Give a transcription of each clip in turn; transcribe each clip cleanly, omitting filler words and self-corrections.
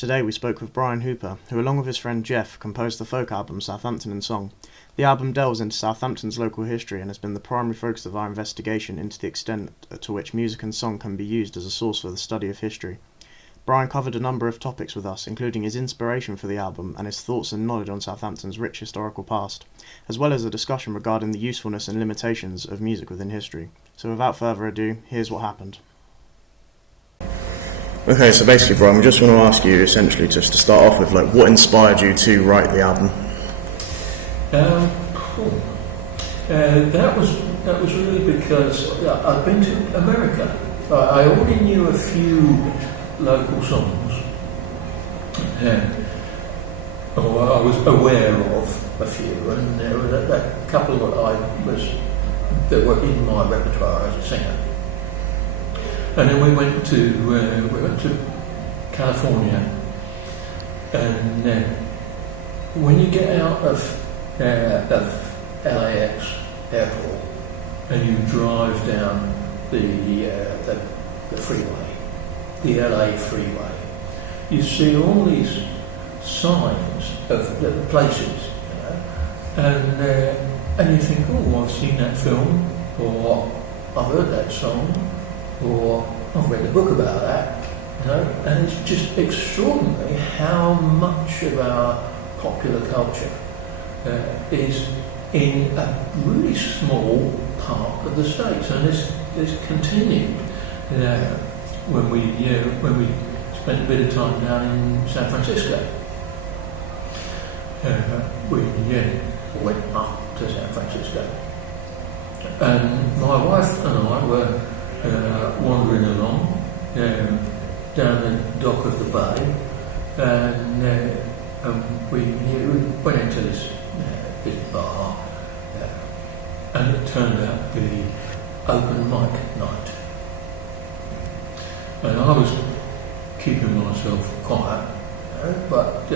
Today we spoke with Brian Hooper, who along with his friend Jeff composed the folk album Southampton in Song. The album delves into Southampton's local history and has been the primary focus of our investigation into the extent to which music and song can be used as a source for the study of history. Brian covered a number of topics with us, including his inspiration for the album and his thoughts and knowledge on Southampton's rich historical past, as well as a discussion regarding the usefulness and limitations of music within history. So without further ado, here's what happened. Okay, so basically, Brian, we just want to ask you essentially just to start off with, what inspired you to write the album? That was really because I'd been to America. I already knew a few local songs. Or I was aware of a few, and there were a couple that were in my repertoire as a singer. And then we went to California, and when you get out of LAX airport and you drive down the freeway, the LA freeway, you see all these signs of the places, and you think, oh, I've seen that film, or I've heard that song, or I've read a book about that, and it's just extraordinary how much of our popular culture is in a really small part of the States, and this continued when we spent a bit of time down in San Francisco. We went up to San Francisco, and my wife and I were wandering along down the dock of the bay, and we went into this bar, and it turned out to be open mic night, and I was keeping myself quiet, but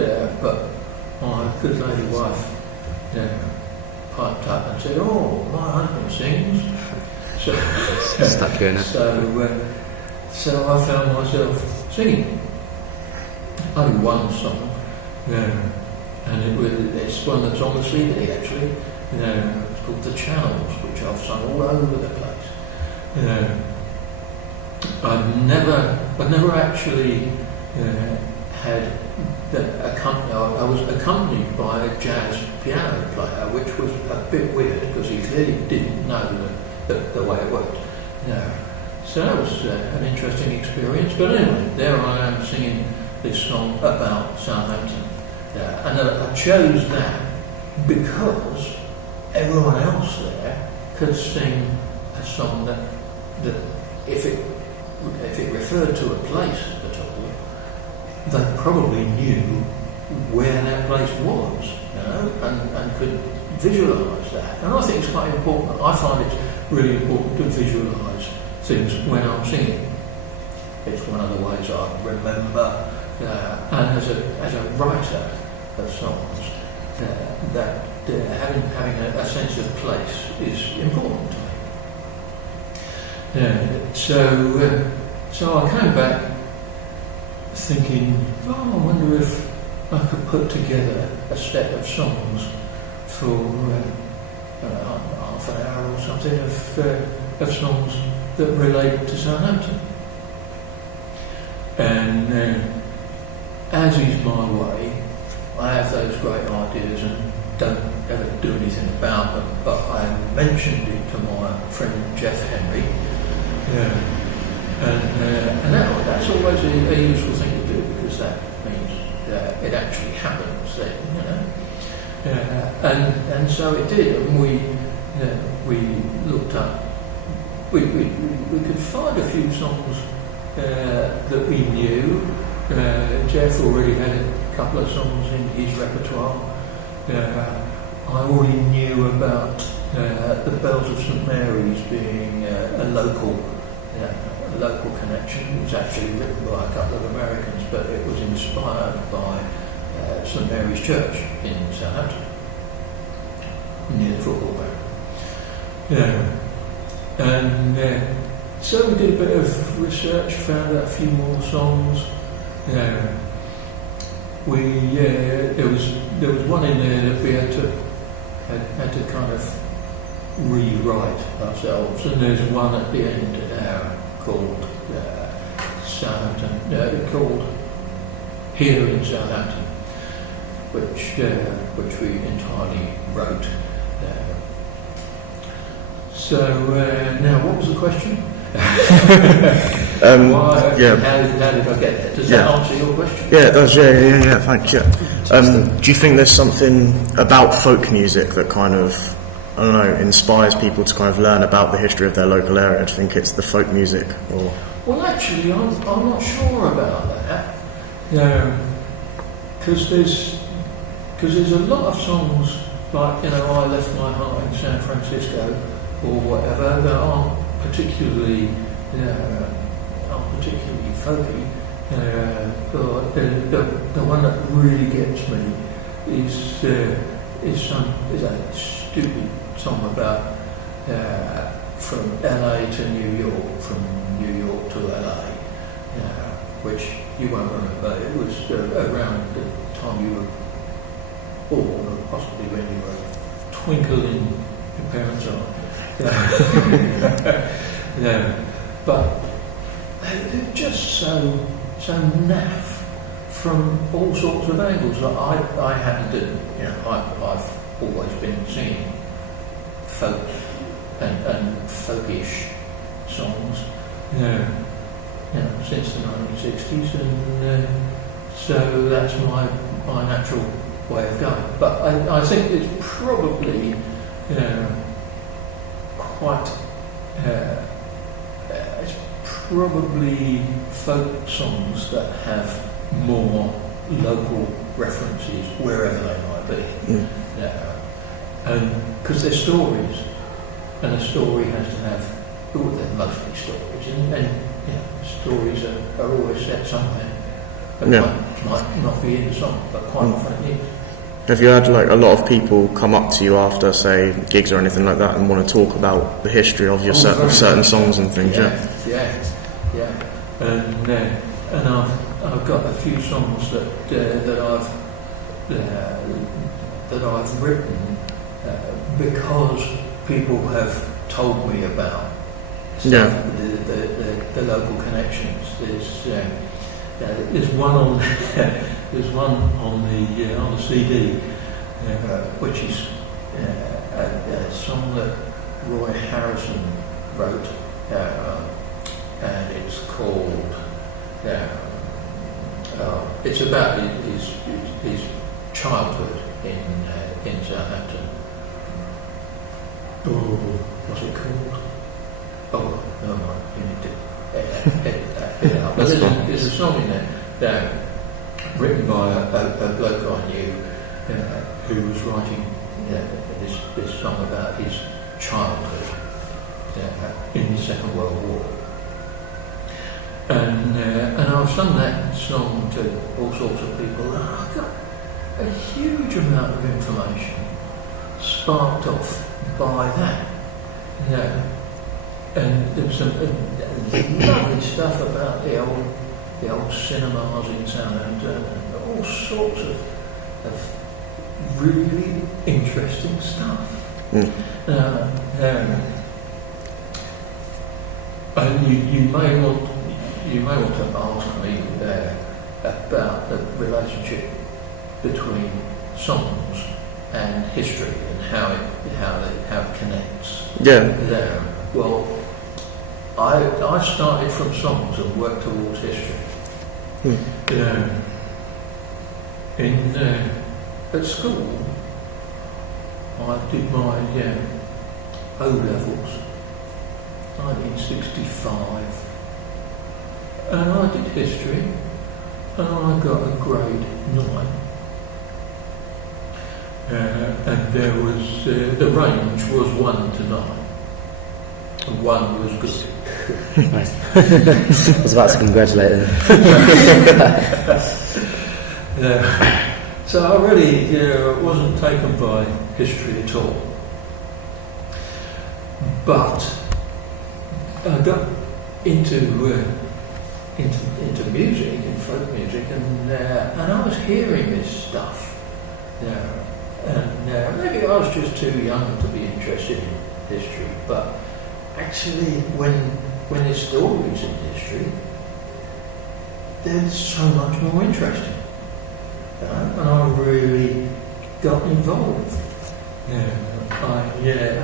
my good lady wife piped up and said, "Oh, my husband sings." Stuck you in it. So I found myself singing. Only one song, and it's one that's on the CD actually. It's called "The Channels," which I've sung all over the place. I've never actually had I was accompanied by a jazz piano player, which was a bit weird because he clearly didn't know the way it worked. So that was an interesting experience. But anyway, there I am singing this song about Southampton. And I chose that because everyone else there could sing a song that if it referred to a place at all, they probably knew where that place was, and could visualise that. And I think it's quite important. I find it's really important to visualise things when I'm singing. It's one of the ways I remember, and as a writer of songs, that having a sense of place is important to me. So I came back thinking, I wonder if I could put together a set of songs for half an hour or something of songs that relate to Southampton. And as is my way, I have those great ideas and don't ever do anything about them, but I mentioned it to my friend Jeff Henry, and that's always a useful thing to do, because that means it actually happens then, and so it did, and we looked up. We could find a few songs that we knew. Jeff already had a couple of songs in his repertoire. I already knew about the Bells of St Mary's being a local connection. It was actually written by a couple of Americans, but it was inspired by St Mary's Church in Southampton, near the football ground. And so we did a bit of research, found out a few more songs, there was one in there that we had to kind of rewrite ourselves, and there's one at the end called Southampton, called Here in Southampton, which we entirely wrote. So now, what was the question? Why, yeah. how did I get there? Does that answer your question? Yeah, it does. Yeah. Thanks. Yeah. Do you think there's something about folk music that kind of, I don't know, inspires people to kind of learn about the history of their local area? Do you think it's the folk music, or? Well, actually, I'm not sure about that. Because there's a lot of songs like, I left my heart in San Francisco or whatever that aren't particularly folky. But the one that really gets me is that stupid song about from LA to New York, from New York to LA, which you won't remember. It was around the time you were born, or possibly when you were twinkling your parents' eye. But they're just so naff from all sorts of angles. Like I happen to, I've always been singing folk and folkish songs, since the 1960s, and so that's my natural way of going. But I think it's probably, quite. It's probably folk songs that have more local references wherever they might be, and because they're stories, and a story has to have. They're mostly stories, and stories are always set somewhere. But might not be in the song, but quite often it is. Have you had like a lot of people come up to you after, say, gigs or anything like that, and want to talk about the history of your certain songs and things? Yeah. And I've got a few songs that I've written because people have told me about the local connections. There's one on the CD, which is a song that Roy Harrison wrote, and it's called. It's about his childhood in Southampton. Oh, what's it called? Oh, never mind. You need to edit that. But there's a song in there written by a bloke I knew who was writing this song about his childhood in the Second World War. And I've sung that song to all sorts of people. And I got a huge amount of information sparked off by that. And there's some lovely stuff about the old cinemas in Southampton and all sorts of really interesting stuff. And you may want to ask me about the relationship between songs and history and how it connects. Well, I started from songs and worked towards history. At school, I did my O levels, 1965, and I did history, and I got a grade 9. And there was the range was 1 to 9. 1 was good. Nice. I was about to congratulate him. So I really wasn't taken by history at all. But I got into music and folk music, and I was hearing this stuff, you know, and maybe I was just too young to be interested in history, but actually when there's stories in history, they're so much more interesting. You know? And I really got involved. I did.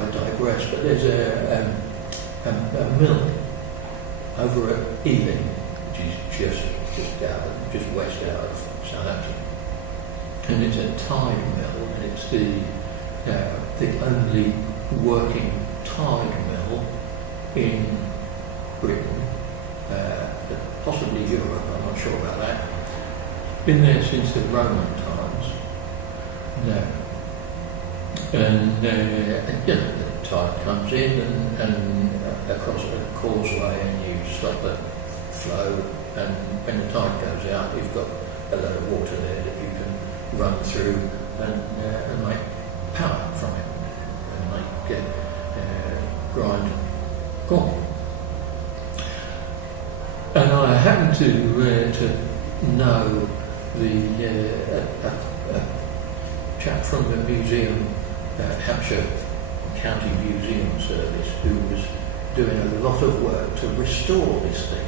I digress, but there's a mill over at Ealing, which is just west out of Southampton, and it's a tide mill, and it's the only working tide mill in Britain, possibly Europe. I'm not sure about that. Been there since the Roman times. No. And you know, the tide comes in and across a causeway, and you stop the flow, and when the tide goes out, you've got a lot of water there that you can run through and make power from it, and make grind corn. And I happen to know a chap from the museum, Hampshire County Museum Service, who was doing a lot of work to restore this thing.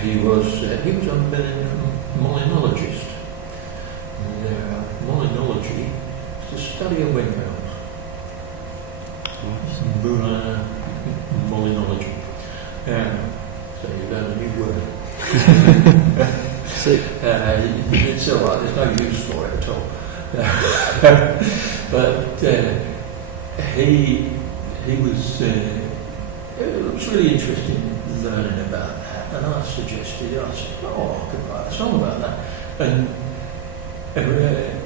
He was a molinologist. Molinology is the study of windmills. Molinology. So you learn a new word. It's all right. There's no use for it at all. But he was really interested in learning about that, and I said, I could write a song about that. And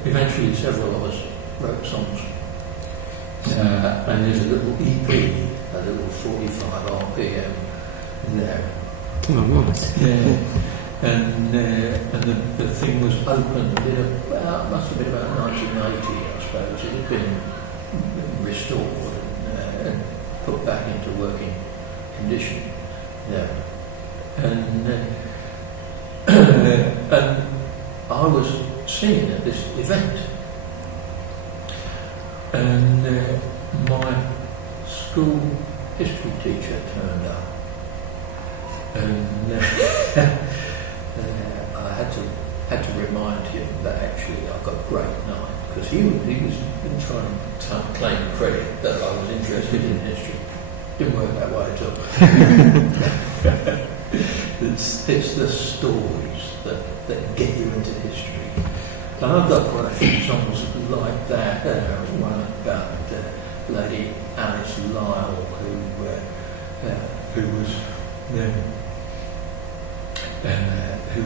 eventually several of us wrote songs. And there's a little EP, a little 45 RPM there. Oh, nice. Yeah. And the thing was opened in must have been about 1980, I suppose. It had been restored and put back into working condition. Yeah. And I was singing at this event, and my school history teacher turned up, and I had to remind him that actually I got great night, because he was trying to claim credit that I was interested in history. Didn't work that way at all. It's the stories that get you into history. And I've got quite a few songs like that. One about Lady Alice Lisle, who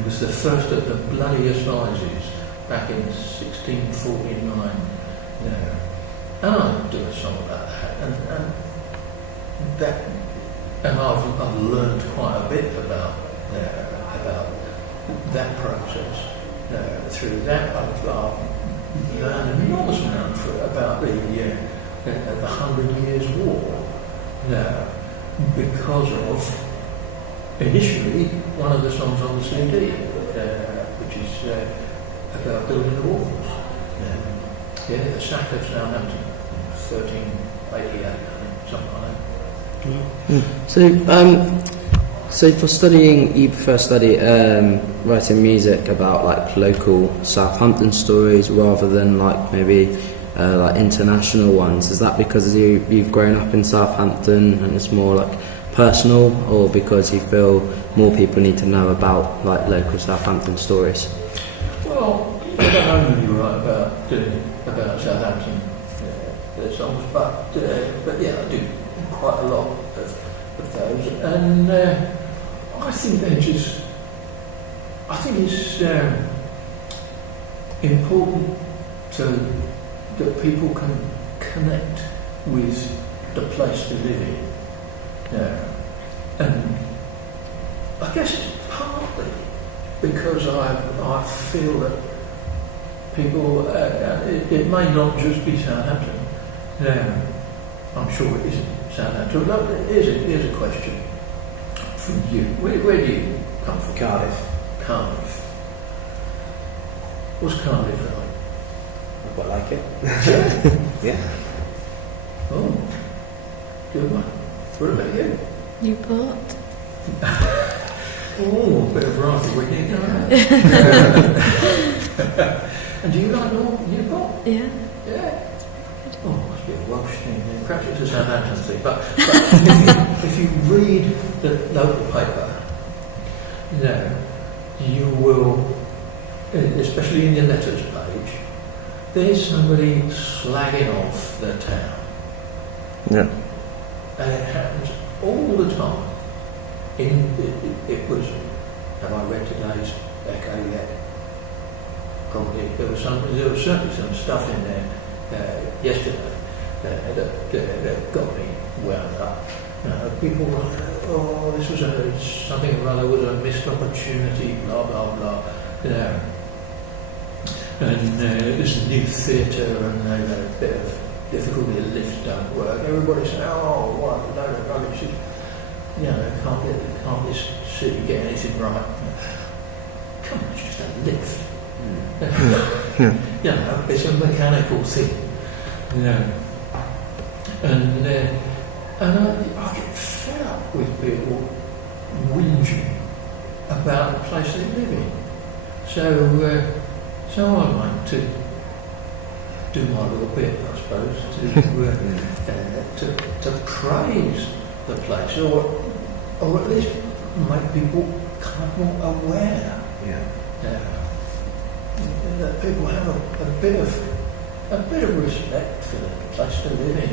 was the first at the bloody assizes back in 1649. And I'll do a song about that. And I've learned quite a bit about that process. Through that, I've learned an enormous amount about the 100 Years' War. Because of initially one of the songs on the CD, which is about building the walls. The sack of Southampton in 1388, I think, something like that. So for studying, you prefer study writing music about like local Southampton stories rather than like maybe like international ones. Is that because you've grown up in Southampton and it's more like personal, or because you feel more people need to know about like local Southampton stories? Well, I don't only write about Southampton songs, but yeah, I do quite a lot of those, and I think it's important that people can connect with the place they live in. And I guess it's partly because I feel that people, it may not just be Southampton. I'm sure it isn't Southampton. Look, here's a question from you. Where do you come from? Cardiff. Cardiff. What's Cardiff like? I quite like it. Yeah. Oh, good one. What about you? Newport. Oh, a bit of variety. We need to know. And do you like Newport? Yeah. Yeah. Oh, must be a Welsh thing. Perhaps it's a Southampton thing. But if you read the local paper, you will, especially in the letters page, there's somebody slagging off the town. Yeah. And it happens all the time. It was, have I read today's Echo yet? Probably. There was certainly some stuff in there yesterday that got me wound up. People were like, oh, this was something or other was a missed opportunity, blah, blah, blah. And there's a new theatre and they've had a bit of difficulty, the lifts don't work. Everybody's saying, oh, what, a load of rubbish. Can't this city get anything right? Come on, it's just a lift. It's a mechanical thing. And I get fed up with people whinging about the place they live in. So I like to do my little bit, I suppose, to praise the place, or at least make people kind of more aware. That people have a bit of respect for the place to live in.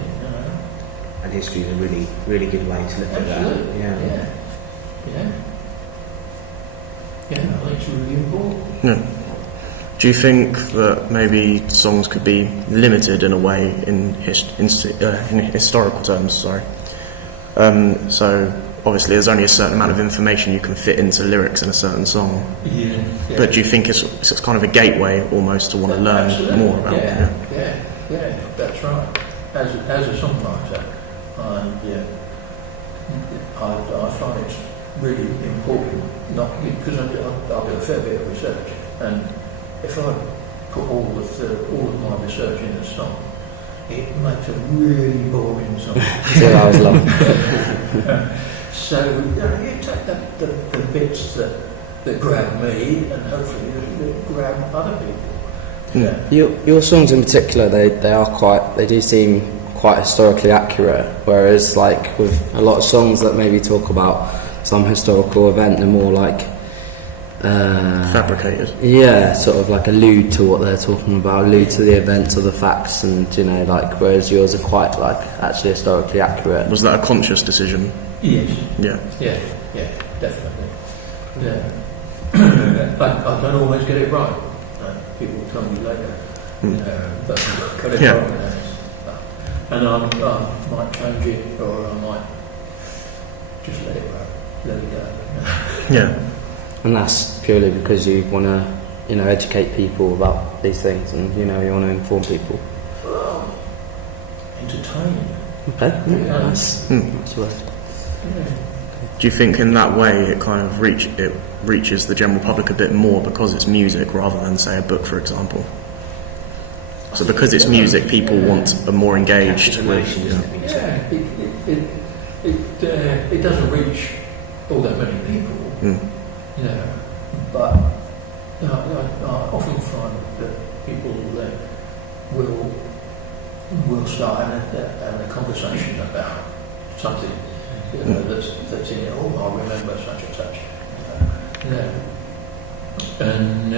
And history is a really, really good way to look at that. Absolutely. Yeah, I think it's really important. Yeah. Do you think that maybe songs could be limited in a way in historical terms? Sorry. So obviously, there's only a certain amount of information you can fit into lyrics in a certain song. Yeah. But do you think it's kind of a gateway almost to want to learn more about it? Yeah, that's right. As a songwriter, I find it's really important, not because I do a fair bit of research, and if I put all of my research in a song, it makes a really boring song. That's what I was loving. So you take the bits that grab me, and hopefully that grab other people. Your songs in particular, they do seem quite historically accurate, whereas like with a lot of songs that maybe talk about some historical event, they're more like Fabricated. Yeah, sort of like allude to what they're talking about, allude to the events or the facts, and whereas yours are quite like actually historically accurate. Was that a conscious decision? Yes. Yeah, Definitely. I don't always get it right. People tell me later, but I've got it wrong. And I might change it, or I might just let it go. Yeah. And that's purely because you want to, educate people about these things, and you want to inform people. Well, entertain. Okay, nice. That's worth. Do you think in that way it kind of reaches the general public a bit more because it's music rather than, say, a book, for example? So because it's music, people want a more engaged with. It doesn't reach all that many people. But I often find that people will start having a conversation about something that's in it. Oh, I remember such and such. And I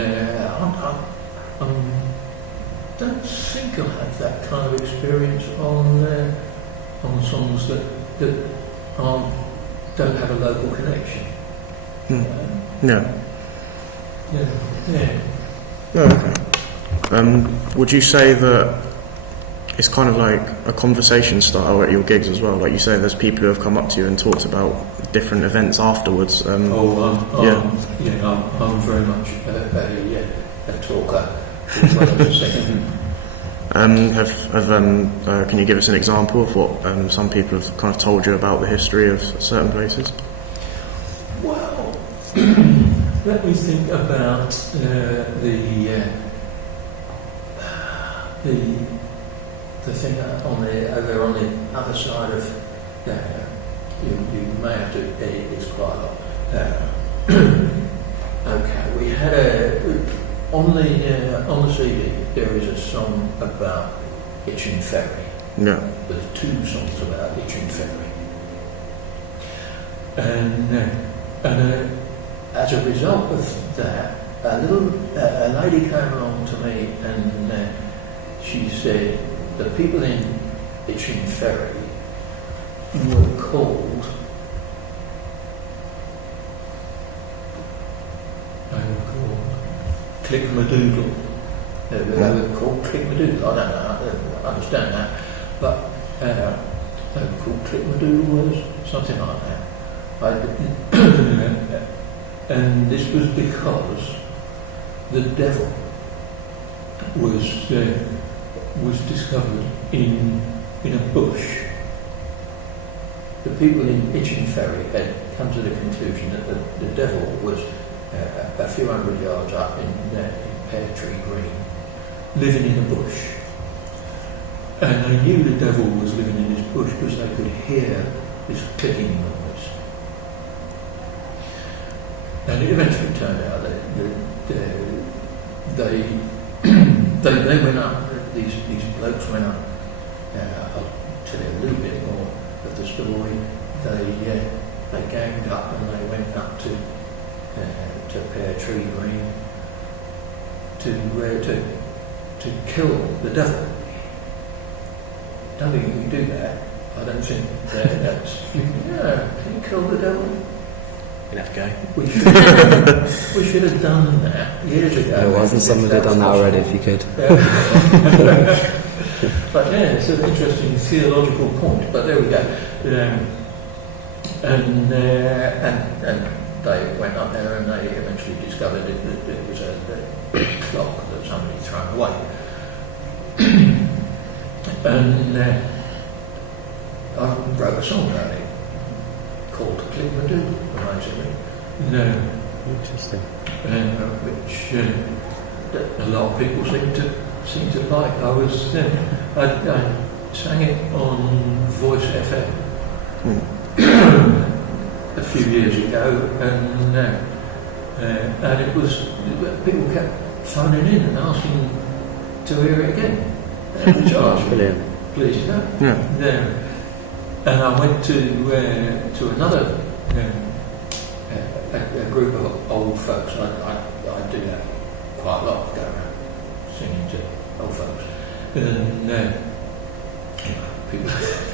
don't think I'll have that kind of experience on songs that don't have a local connection. Yeah. Oh, okay. Would you say that it's kind of like a conversation style at your gigs as well? Like you say, there's people who have come up to you and talked about different events afterwards. I'm very much a talker. Can you give us an example of what some people have kind of told you about the history of certain places? Well, let me think about the thing over on the other side of. You may have to edit this quite a lot. Okay, we had on the CD there is a song about Itchen Ferry. Yeah. There's 2 songs about Itchen Ferry, and as a result of that, a lady came along to me and she said the people in Itchen Ferry were called. Clickmadoodle. They were called Clickmadoodle. I don't know, I understand that. But they were called Clickmadoodle was something like that. And this was because the devil was discovered in a bush. The people in Itchen Ferry had come to the conclusion that the devil was a few hundred yards up in Pear Tree Green, living in a bush. And they knew the devil was living in this bush because they could hear this clicking noise. And it eventually turned out that they went up, these blokes went up, I'll tell you a little bit more of the story. They ganged up and they went up to Pear Tree Green to kill the devil. Don't think you can do that. I don't think that's. Can you kill the devil? You'll have to go. We should have done that years ago. Why hasn't somebody done that already? If you could. But yeah, it's an interesting theological point. But there we go. And they went up there and they eventually discovered that it was a clock that somebody had thrown away. And I wrote a song about it called Clickmadoodle, amazingly. Interesting. Which a lot of people seem to like. I sang it on Voice FM. A few years ago, and it was people kept phoning in and asking to hear it again, which I was Brilliant. pleased about. Yeah. And I went to another a group of old folks. I do that quite a lot, go around singing to old folks, and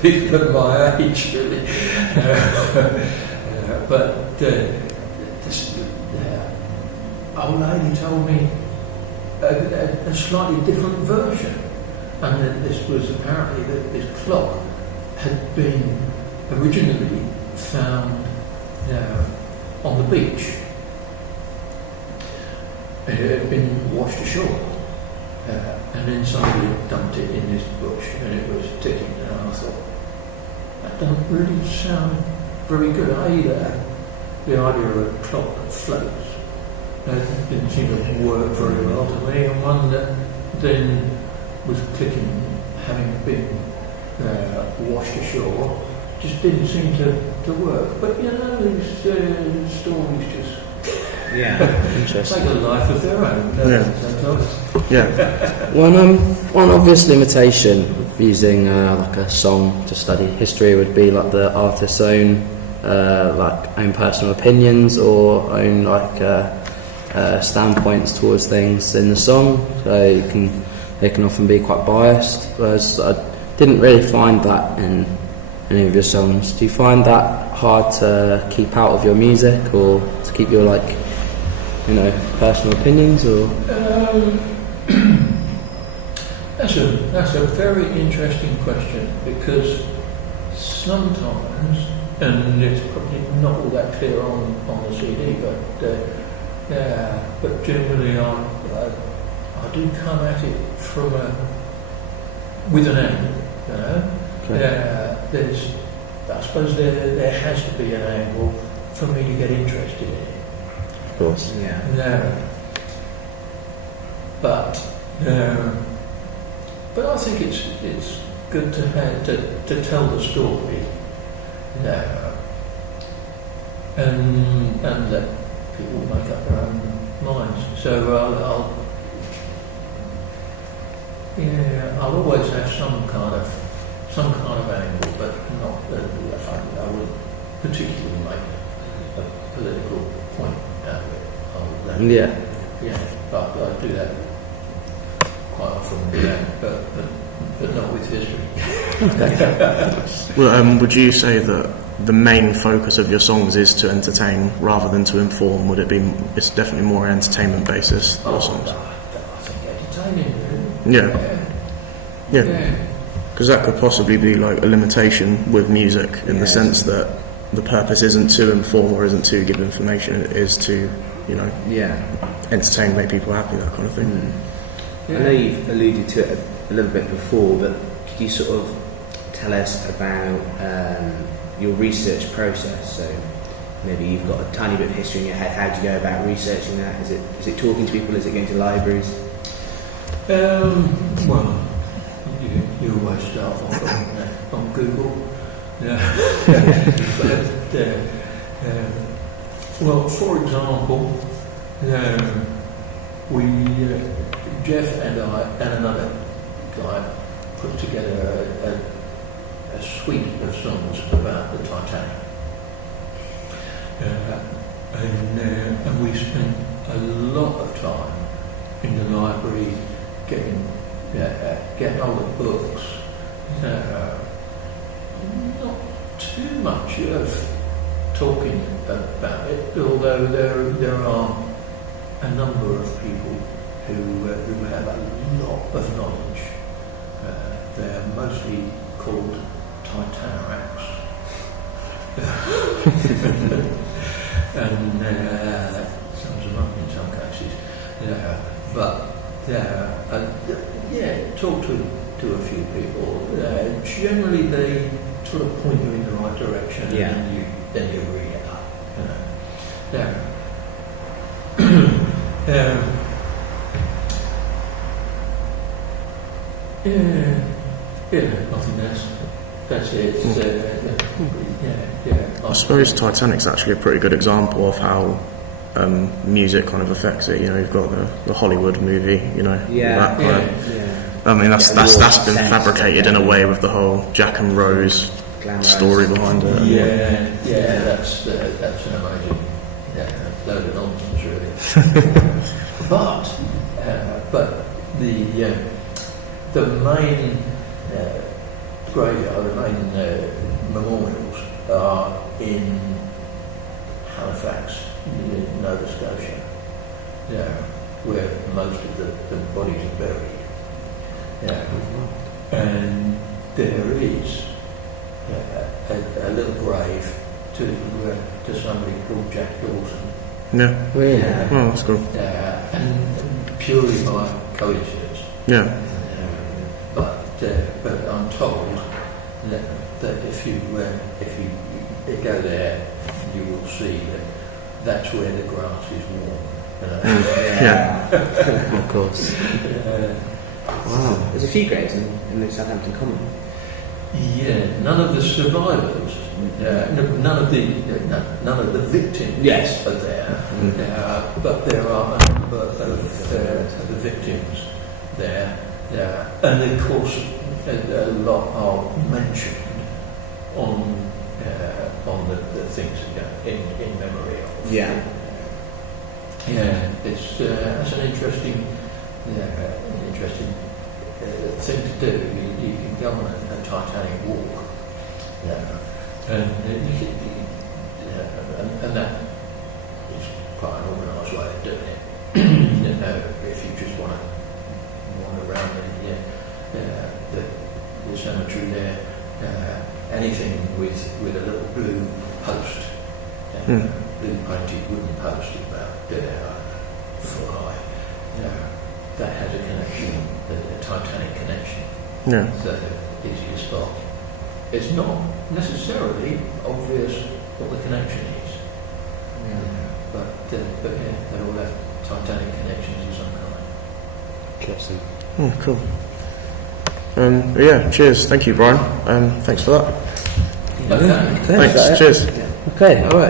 people of my age, really. But this old lady told me a slightly different version, and that this was apparently that this clock had been originally found on the beach. It had been washed ashore, and then somebody had dumped it in this bush, and it was ticking. And I thought, that doesn't really sound very good. The idea of a clock that floats didn't seem to work very well to me, and one that then was clicking, having been washed ashore, just didn't seem to work. But these stories just Interesting. take a life of their own. One obvious limitation of using like a song to study history would be like the artist's own own personal opinions or own standpoints towards things in the song. So they can often be quite biased. Whereas I didn't really find that in any of your songs. Do you find that hard to keep out of your music, or to keep your personal opinions, or? That's a very interesting question, because sometimes, and it's probably not all that clear on the CD, but generally I do come at it with an angle, Okay. I suppose there has to be an angle for me to get interested in it. Of course. Yeah. But I think it's good to have to tell the story, and let people make up their own minds. So I'll always have some kind of angle, but not. I wouldn't particularly make a political point out of it. Yeah, but I do that quite often. But not with history. Well, would you say that the main focus of your songs is to entertain rather than to inform? Would it be? It's definitely more entertainment basis. Your songs. I think entertaining. Really. Yeah. Because that could possibly be like a limitation with music in the sense that the purpose isn't to inform or isn't to give information. It is to, entertain, make people happy, that kind of thing. I know you've alluded to it a little bit before, but could you sort of tell us about your research process? So maybe you've got a tiny bit of history in your head. How do you go about researching that? Is it talking to people? Is it going to libraries? Well, you always start on Google. Well, for example, Jeff and I and another guy put together a suite of songs about the Titanic, and we spent a lot of time in the library getting all the books. Not too much of talking about it, although there are a number of people who have a lot of knowledge. They're mostly called Titanoraks. And sums them up in some cases. Talk to a few people. Generally, they sort of point you in the right direction, and then you read it up. I think that's it. I suppose Titanic's actually a pretty good example of how music kind of affects it. You've got the Hollywood movie, I mean, that's been fabricated in a way with the whole Jack and Rose story behind it. That's an amazing load of nonsense, really. but the main graveyard, the main memorials are in Halifax, Nova Scotia, where most of the bodies are buried. And there is a little grave to somebody called Jack Dawson. Yeah. Really? Oh, that's cool. And purely by coincidence. Yeah. But I'm told that if you go there, you will see that that's where the grass is warm. Of course. Wow. There's a few graves in the Southampton Common. Yeah, none of the survivors, none of the victims are there, but there are a number of the victims there. And of course, a lot are mentioned on the things in memory of. Yeah. It's an interesting thing to do. You can go on a Titanic walk, and and that is quite an organised way of doing it. If you just want to wander around the cemetery there, anything with a little blue post, blue painted wooden post about a foot high, that has a connection, a Titanic connection. Yeah. So easy to spot. It's not necessarily obvious what the connection is, but yeah, they all have Titanic connections of some kind. Interesting. Oh, cool. Yeah, cheers. Thank you, Brian. Thanks for that. Okay. Thanks. Cheers. Okay, all right.